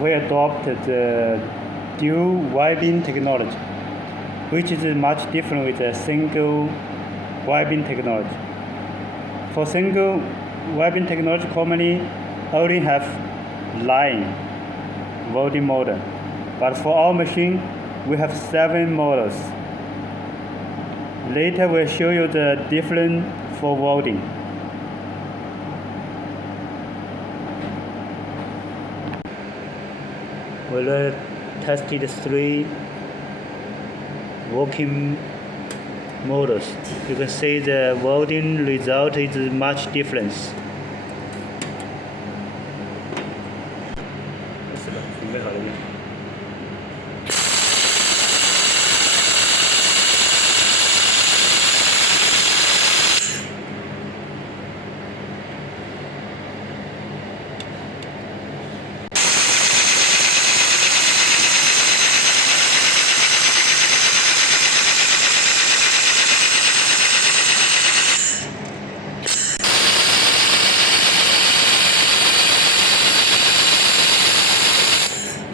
we adopted the dual wiping technology, which is much different with the single wiping technology. For single wiping technology, commonly only have line welding model, but for our machine, we have 7 models. Later, we'll show you the difference for welding. We tested 3 working models. You can see the welding result is much difference.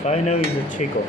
Final is the trickle.